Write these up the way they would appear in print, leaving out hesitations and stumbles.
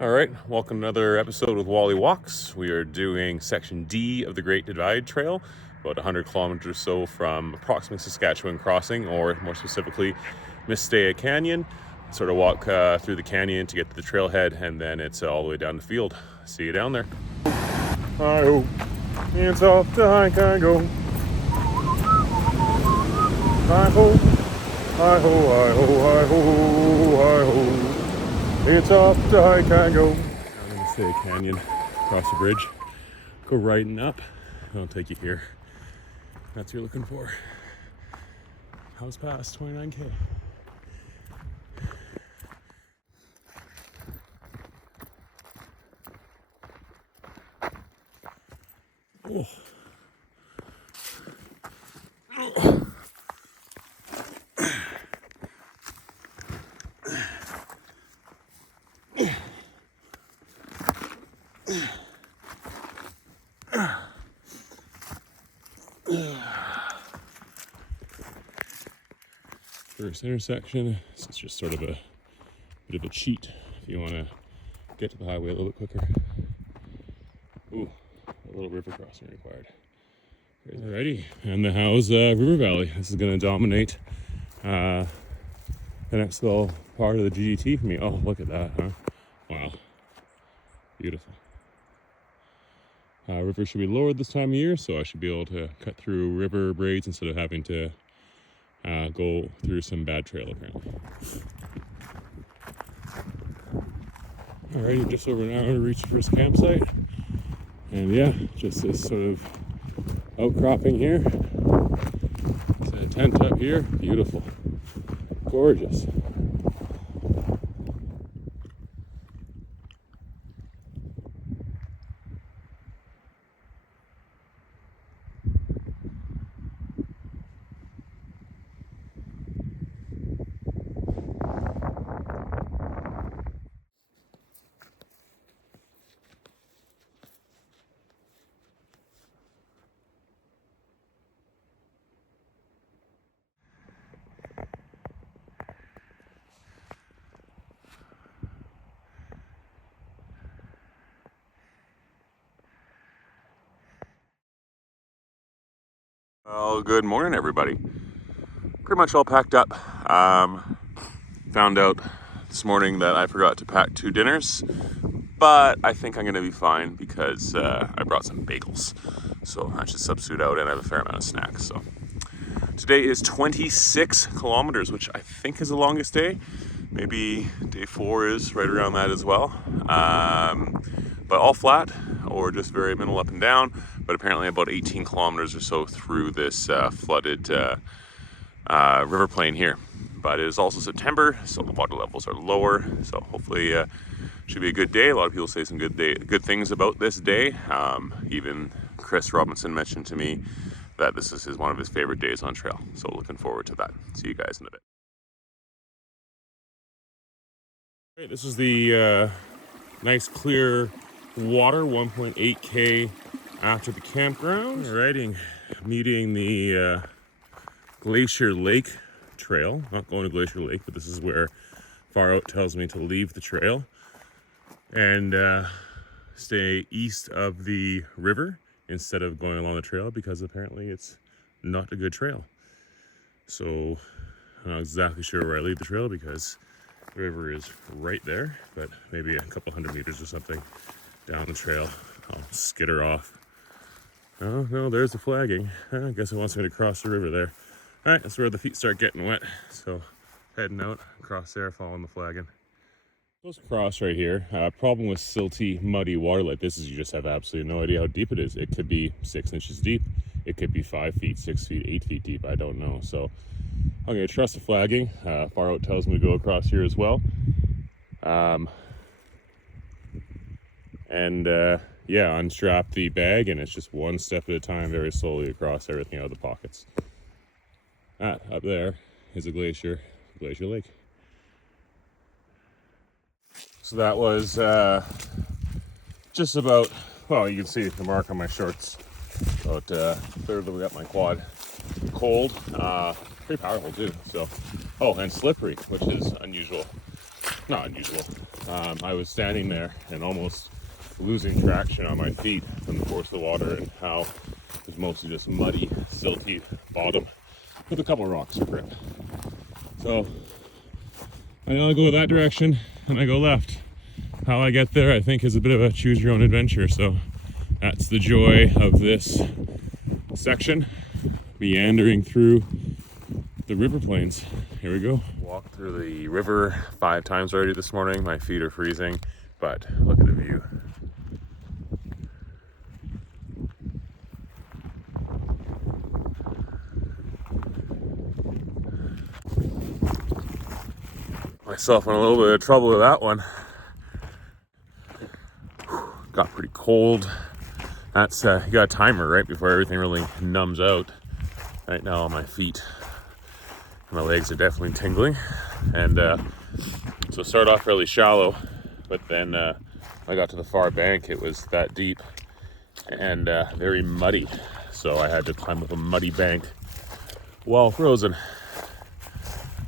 All right, welcome to another episode with Wally Walks. We are doing section D of the Great Divide Trail, about 100 kilometers or so from approximately Saskatchewan Crossing, or more specifically, Mistaya Canyon. Sort of walk through the canyon to get to the trailhead, and then it's all the way down the field. See you down there. Hi-ho, it's off to hike I go. Hi-ho, hi-ho, hi-ho, hi-ho, hi-ho. It's off to hike I go. I'm gonna say canyon, cross the bridge, go right and up. I'll take you here. That's what you're looking for. House pass, 29K. Oh. First intersection. This is just sort of a bit of a cheat if you want to get to the highway a little bit quicker. Ooh, a little river crossing required. Alrighty, and the Howes River Valley. This is going to dominate the next little part of the GDT for me. Oh, look at that, huh? Wow, beautiful. River should be lowered this time of year, so I should be able to cut through river braids instead of having to go through some bad trail apparently. Alrighty, just over an hour to reach the first campsite. And yeah, just this sort of outcropping here. Set a tent up here, beautiful, gorgeous. Well, good morning, everybody. Pretty much all packed up. Found out this morning that I forgot to pack 2 dinners, but I think I'm gonna be fine because I brought some bagels, so I should substitute out, and I have a fair amount of snacks. So today is 26 kilometers, which I think is the longest day. Maybe day 4 is right around that as well. But all flat or just very minimal up and down, but apparently about 18 kilometers or so through this flooded river plain here. But it is also September, so the water levels are lower, so hopefully should be a good day. A lot of people say some good things about this day. Even Chris Robinson mentioned to me that this is one of his favorite days on trail, so looking forward to that. See you guys in a bit. All right, this is the nice clear water, 1.8K after the campground. Alrighty, meeting the Glacier Lake trail. Not going to Glacier Lake, but this is where Far Out tells me to leave the trail and stay east of the river instead of going along the trail, because apparently it's not a good trail. So I'm not exactly sure where I leave the trail because the river is right there, but maybe a couple 100 meters or something down the trail. I'll skitter off. Oh, no, there's the flagging. I guess it wants me to cross the river there. All right, that's where the feet start getting wet. So heading out, across there, following the flagging. Close across right here. Problem with silty, muddy water like this is you just have absolutely no idea how deep it is. It could be 6 inches deep. It could be 5 feet, 6 feet, 8 feet deep. I don't know. So I'm going to trust the flagging. Far Out tells me to go across here as well. Yeah, unstrap the bag, and it's just one step at a time, very slowly across everything out of the pockets. Up there is a Glacier Lake. So that was just about, well, you can see the mark on my shorts, about a third of the way up my quad. Cold, pretty powerful too. So, oh, and slippery, which is unusual. Not unusual. I was standing there and almost losing traction on my feet from the force of the water and how it was mostly just muddy, silty bottom with a couple of rocks for grip. So I now go that direction and I go left. How I get there, I think, is a bit of a choose your own adventure. So that's the joy of this section, meandering through the river plains. Here we go. Walked through the river 5 times already this morning. My feet are freezing, but look at the view. Myself in a little bit of trouble with that one. Got pretty cold. That's you got a timer right before everything really numbs out. Right now my feet, my legs are definitely tingling, and so start off fairly shallow, but then I got to the far bank, it was that deep and very muddy, so I had to climb up a muddy bank while frozen.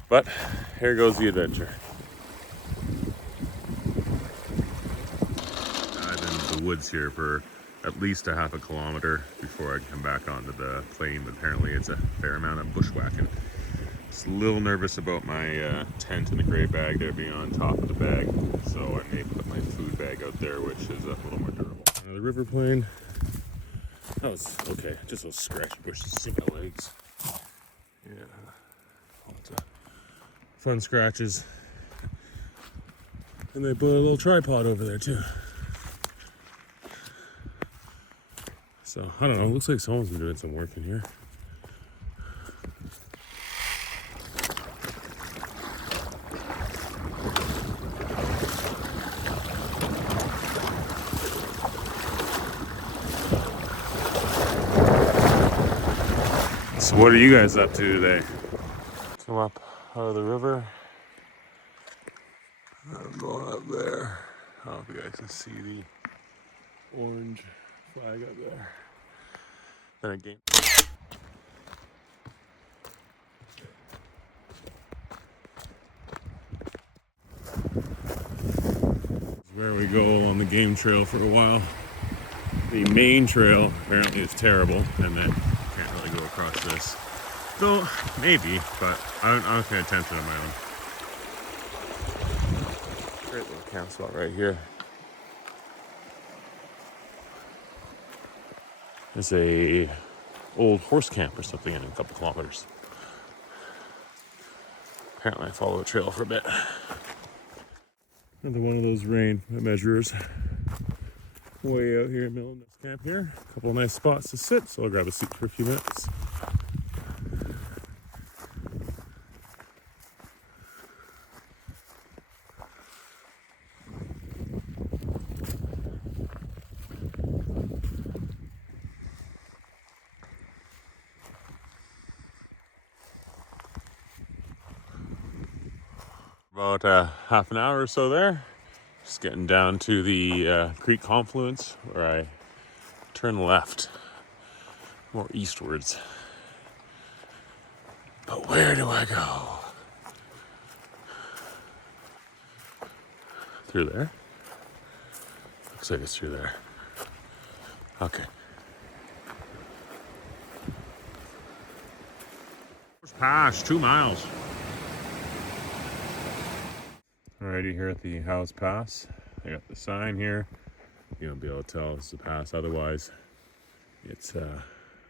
But here goes the adventure. I've been in the woods here for at least a half a kilometer before I can come back onto the plain, but apparently it's a fair amount of bushwhacking. Just a little nervous about my tent and the gray bag there being on top of the bag, so I may put my food bag out there, which is a little more durable. The river plain, that was okay, just those scratchy bushes in my legs. Yeah, lots of fun scratches. And they put a little tripod over there too. So, I don't know, it looks like someone's been doing some work in here. So what are you guys up to today? Come up out of the river. I'm going up there. I don't know if you guys can see the orange flag up there. Then again. Where we go on the game trail for a while. The main trail apparently is terrible, and then can't really go across this. Though maybe, but I'm not paying attention on my own. Great little camp spot right here. There's a old horse camp or something in a couple kilometers. Apparently I follow the trail for a bit. Another one of those rain measurers. Way out here in the middle of this camp here. A couple of nice spots to sit, so I'll grab a seat for a few minutes. About half an hour or so there. Just getting down to the creek confluence where I turn left, more eastwards. But where do I go? Through there? Looks like it's through there. Okay. Pass, 2 miles. Alrighty, here at the House Pass. I got the sign here. You won't be able to tell it's a pass otherwise. It's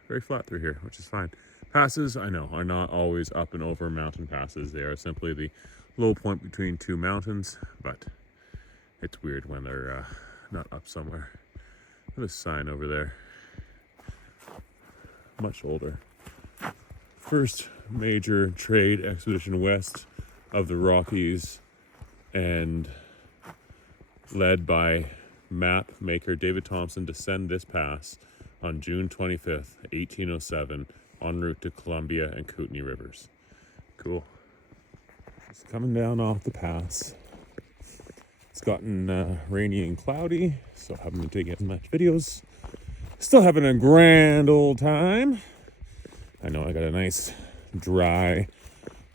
very flat through here, which is fine. Passes, I know, are not always up and over mountain passes. They are simply the low point between 2 mountains, but it's weird when they're not up somewhere. There's a sign over there. Much older. First major trade expedition west of the Rockies, and led by map maker David Thompson, descend this pass on June 25th, 1807, en route to Columbia and Kootenai rivers. Cool. Just coming down off the pass. It's gotten rainy and cloudy, so I haven't been taking as much videos. Still having a grand old time. I know I got a nice, dry,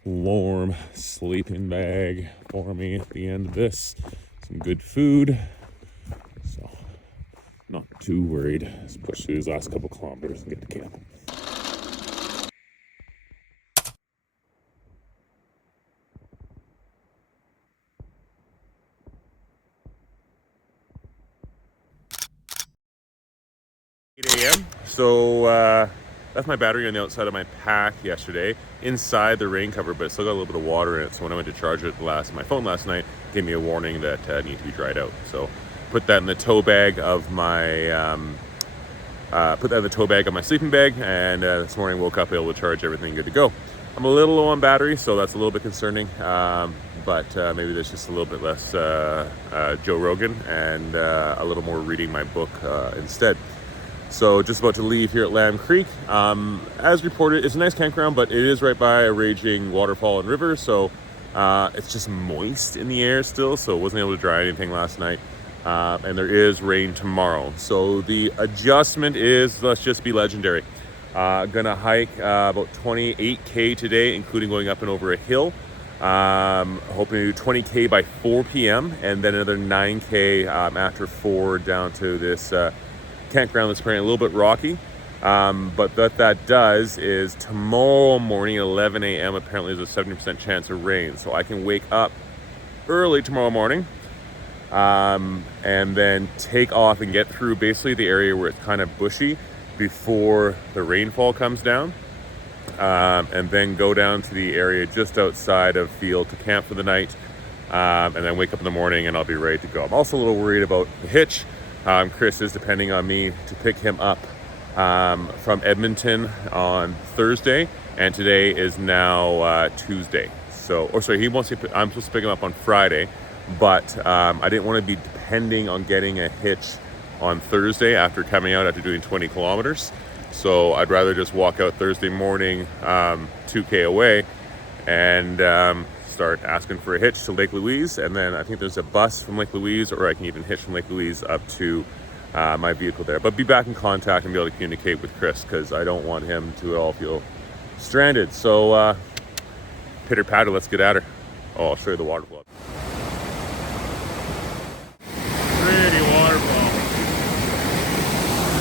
warm sleeping bag for me at the end of this. some good food. So not too worried. Let's push through these last couple kilometers and get to camp. A.m. So left my battery on the outside of my pack yesterday inside the rain cover, but it still got a little bit of water in it. So when I went to charge it my phone last night gave me a warning that it needed to be dried out. So put that in the tow bag of my sleeping bag, and this morning woke up able to charge everything, good to go. I'm a little low on battery, so that's a little bit concerning, but maybe there's just a little bit less Joe Rogan and a little more reading my book instead. So just about to leave here at Lamb Creek. As reported, it's a nice campground, but it is right by a raging waterfall and river, so it's just moist in the air still, so wasn't able to dry anything last night. And there is rain tomorrow. So the adjustment is, let's just be legendary. Gonna hike about 28K today, including going up and over a hill. Hoping to do 20K by 4 p.m. and then another 9K after 4 down to this campground that's apparently a little bit rocky. But what that does is tomorrow morning at 11 a.m. apparently there's a 70% chance of rain. So I can wake up early tomorrow morning and then take off and get through basically the area where it's kind of bushy before the rainfall comes down, and then go down to the area just outside of field to camp for the night, and then wake up in the morning and I'll be ready to go. I'm also a little worried about the hitch. Chris is depending on me to pick him up from Edmonton on Thursday, and today is now Tuesday. So, I'm supposed to pick him up on Friday, but I didn't want to be depending on getting a hitch on Thursday after coming out after doing 20 kilometers. So I'd rather just walk out Thursday morning 2K away and start asking for a hitch to Lake Louise, and then I think there's a bus from Lake Louise, or I can even hitch from Lake Louise up to my vehicle there. But be back in contact and be able to communicate with Chris, because I don't want him to at all feel stranded. So pitter patter, let's get at her. Oh, I'll show you the waterfall. Pretty waterfall.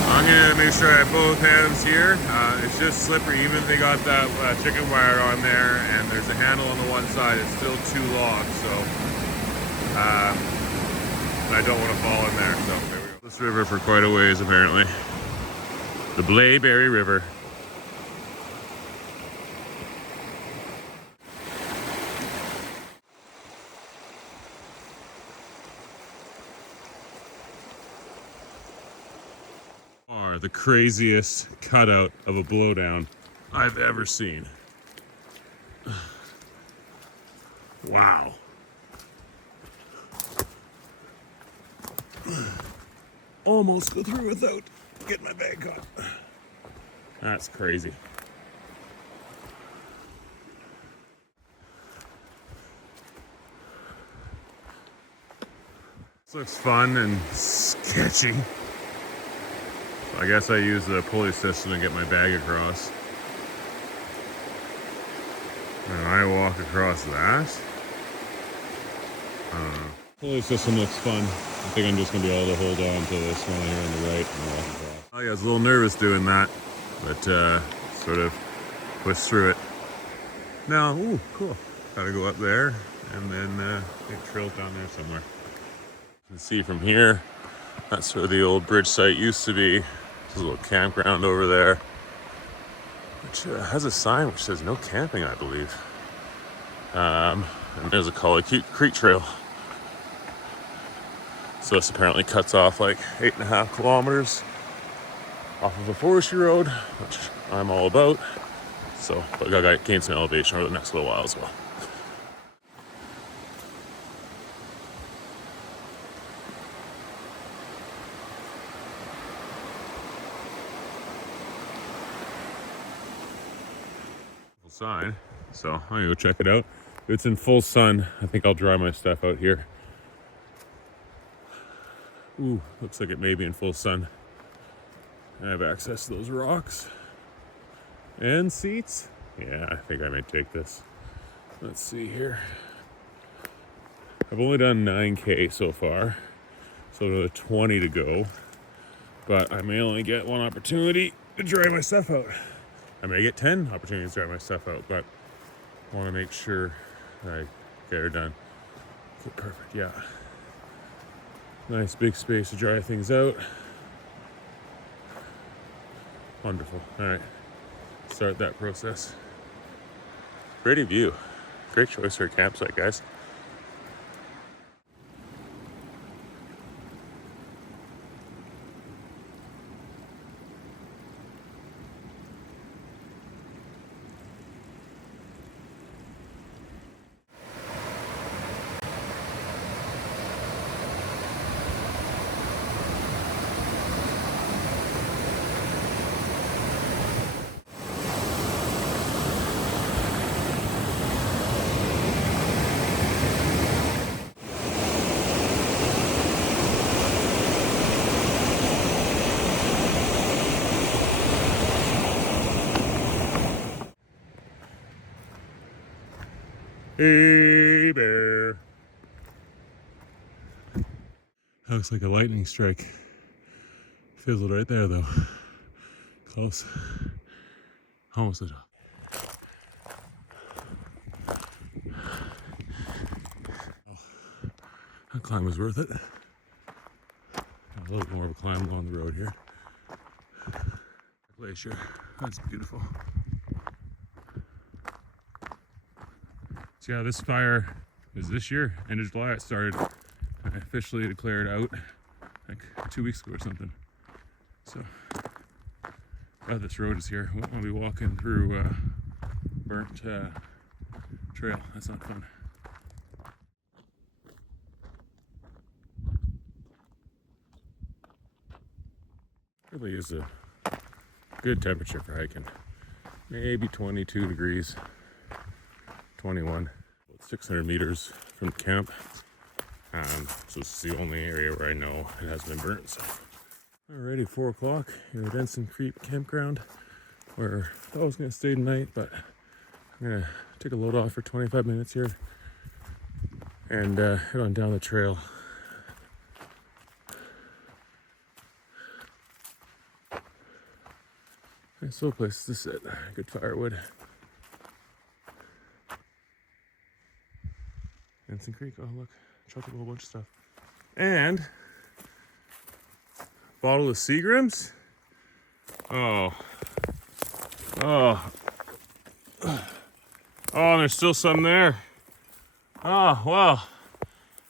I'm gonna make sure I have both hands here. It's just slippery, even if they got that chicken wire on there and there's a handle on the one side, it's still too long, so I don't want to fall in there. So there we go. This river for quite a ways apparently. The Blaeberry River. The craziest cutout of a blowdown I've ever seen. Wow. Almost go through without getting my bag caught. That's crazy. This looks fun and sketchy. I guess I use the pulley system to get my bag across. And I walk across that. I don't know. Pulley system looks fun. I think I'm just going to be able to hold on to this one here on the right and walk across. Oh yeah, I was a little nervous doing that, but sort of pushed through it. Now, ooh, cool. Gotta go up there and then get trails down there somewhere. You can see from here, that's where the old bridge site used to be. There's a little campground over there, which has a sign which says no camping, I believe. And there's a Collie Creek Trail. So this apparently cuts off like 8.5 kilometers off of a forestry road, which I'm all about. So, but I gotta gain some elevation over the next little while as well. Sign, so I'm gonna go check it out. If it's in full sun, I think I'll dry my stuff out here. Ooh, looks like it may be in full sun. I have access to those rocks and seats. Yeah, I think I may take this. Let's see here. I've only done 9K so far, so another 20 to go. But I may only get one opportunity to dry my stuff out. I may get 10 opportunities to dry my stuff out, but I want to make sure I get her done. Okay, perfect, yeah. Nice big space to dry things out. Wonderful. All right, start that process. Pretty view. Great choice for a campsite, guys. Hey, bear. That looks like a lightning strike. Fizzled right there, though. Close. Almost at all. That climb was worth it. A little more of a climb along the road here. Glacier. That's beautiful. So yeah, this fire is this year, end of July it started. I officially declared out like 2 weeks ago or something. So, this road is here. We won't want to be walking through burnt trail. That's not fun. Really is a good temperature for hiking. Maybe 22 degrees, 21. 600 meters from camp. So this is the only area where I know it has been burnt. So. Alrighty, 4 o'clock here at Ensign Creek Campground, where I thought I was going to stay tonight, but I'm going to take a load off for 25 minutes here and head on down the trail. Nice little place to sit, good firewood. Ensign Creek, oh look, chucked up a whole bunch of stuff. And bottle of Seagram's. Oh, there's still some there. Oh, well,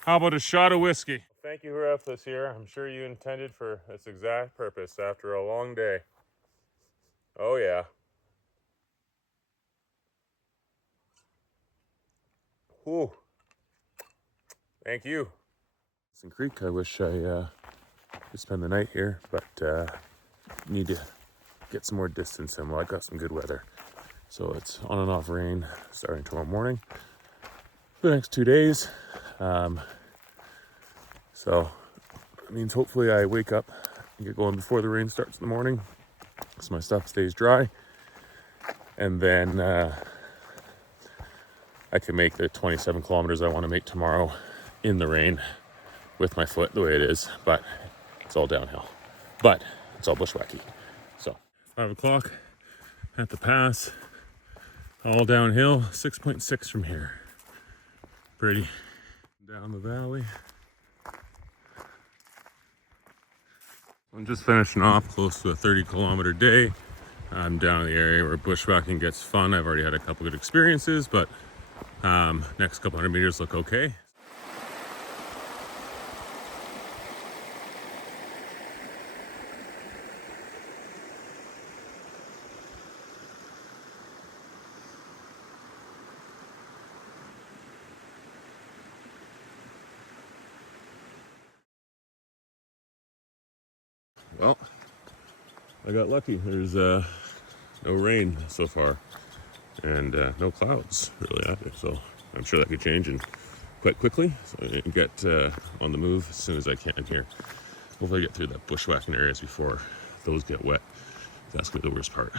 how about a shot of whiskey? Thank you, whoever this here. I'm sure you intended for this exact purpose after a long day. Oh, yeah. Whew. Thank you. Ensign Creek, I wish I could spend the night here, but need to get some more distance in. Well, I got some good weather. So it's on and off rain starting tomorrow morning for the next 2 days. So it means hopefully I wake up and get going before the rain starts in the morning so my stuff stays dry. And then I can make the 27 kilometers I want to make tomorrow in the rain with my foot the way it is, but it's all downhill. But it's all bushwhacky. So 5 o'clock at the pass, all downhill, 6.6 from here. Pretty. Down the valley. I'm just finishing off close to a 30-kilometer day. I'm down in the area where bushwhacking gets fun. I've already had a couple good experiences, but next couple hundred meters look okay. Well, I got lucky. There's no rain so far and no clouds really either. So I'm sure that could change and quite quickly. So I can get on the move as soon as I can here. Hopefully I get through that bushwhacking areas before those get wet. That's gonna be the worst part.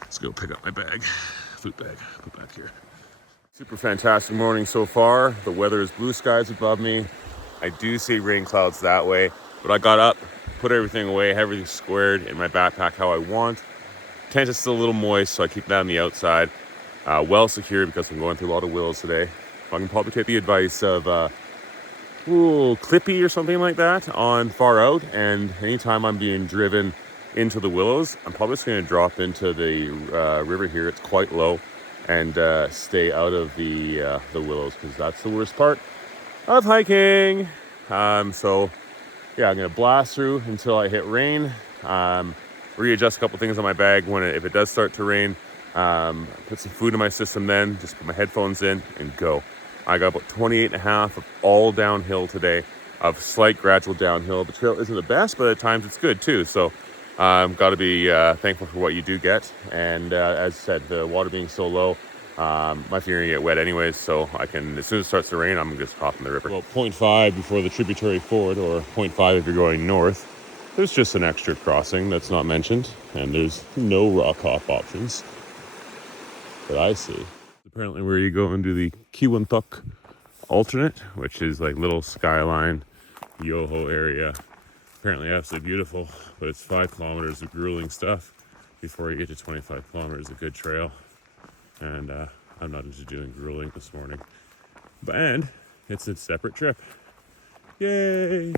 Let's go pick up my bag, food bag, put back here. Super fantastic morning so far. The weather is blue skies above me. I do see rain clouds that way, but I got up, put everything away, have everything squared in my backpack how I want. Tent is still a little moist, so I keep that on the outside. Well secured because I'm going through a lot of willows today. I can probably take the advice of Clippy or something like that on far out, and anytime I'm being driven into the willows, I'm probably just going to drop into the river here. It's quite low, and stay out of the willows, because that's the worst part of hiking. So yeah, I'm going to blast through until I hit rain. Readjust a couple things on my bag if it does start to rain. Put some food in my system, then just put my headphones in and go. I got about 28.5 of all downhill today, of slight gradual downhill. The trail isn't the best, but at times it's good too. So got to be thankful for what you do get. And as I said, the water being so low, my feet are gonna get wet anyways, so I can, as soon as it starts to rain, I'm just hop in the river. Well, 0.5 before the tributary ford, or 0.5 if you're going north. There's just an extra crossing that's not mentioned, and there's no rock hop options that I see. Apparently where you go into the Kiwantuk alternate, which is like little skyline Yoho area. Apparently absolutely beautiful, but it's 5 kilometers of grueling stuff before you get to 25 kilometers of good trail. And I'm not into doing grueling this morning. And it's a separate trip. Yay!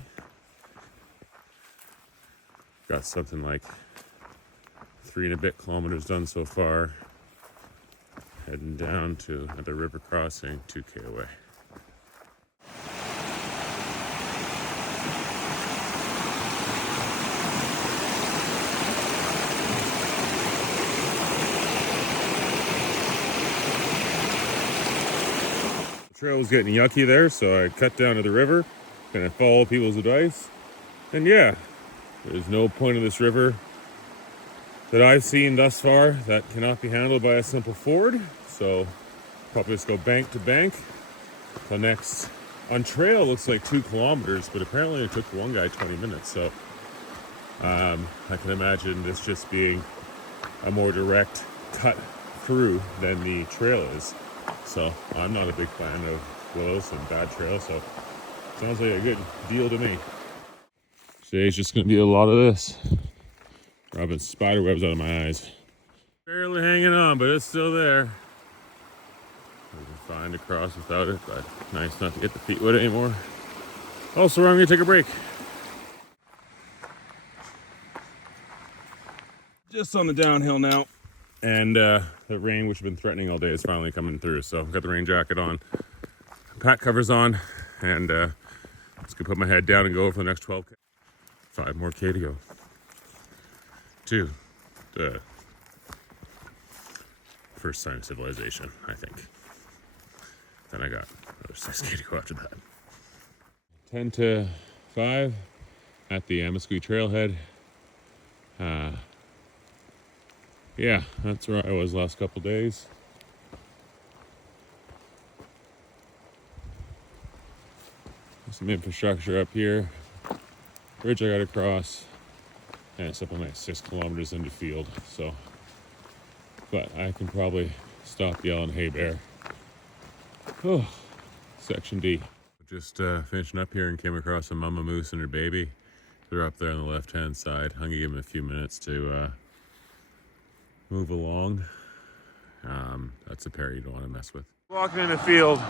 Got something like 3 and a bit kilometers done so far. Heading down to the river crossing 2K away. The trail was getting yucky there, so I cut down to the river, gonna follow people's advice. And yeah, there's no point of this river that I've seen thus far that cannot be handled by a simple ford. So probably just go bank to bank. The next on trail looks like 2 kilometers, but apparently it took one guy 20 minutes. So I can imagine this just being a more direct cut through than the trail is. So I'm not a big fan of willows and bad trails, so sounds like a good deal to me. Today's just gonna be a lot of this. Rubbing spider webs out of my eyes. Barely hanging on, but it's still there. We can find a cross without it, but nice not to get the feet wet anymore. Also, I'm gonna take a break. Just on the downhill now. And the rain, which has been threatening all day, is finally coming through. So I've got the rain jacket on, pack covers on, and just gonna put my head down and go for the next 12K. 5 more K to go. To the first sign of civilization, I think. Then I got another 6K to go after that. 10 to 5 at the Amiskui trailhead. Yeah, that's where I was last couple days. Some infrastructure up here. Bridge I gotta cross. And it's up on like 6 kilometers into field, so. But I can probably stop yelling, "Hey bear." Oh, section D. Just finishing up here and came across a mama moose and her baby. They're up there on the left-hand side. I'm gonna give them a few minutes to move along. That's a pair you don't want to mess with. Walking in the field,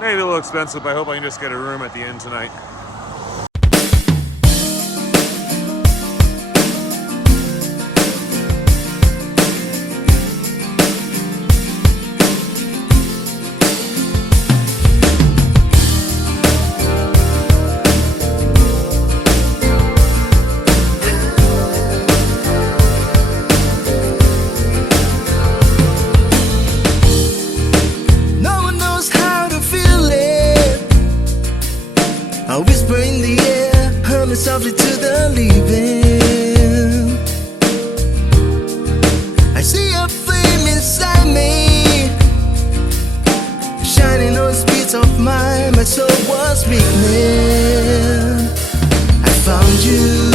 maybe a little expensive, but I hope I can just get a room at the inn tonight. I whisper in the air, humming softly to the leaving. I see a flame inside me, shining on the beats of mine. My soul was weakening. I found you.